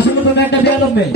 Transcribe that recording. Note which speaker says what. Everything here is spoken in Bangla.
Speaker 1: আসলে তোমরা একটা বেয়াদব মেয়ে।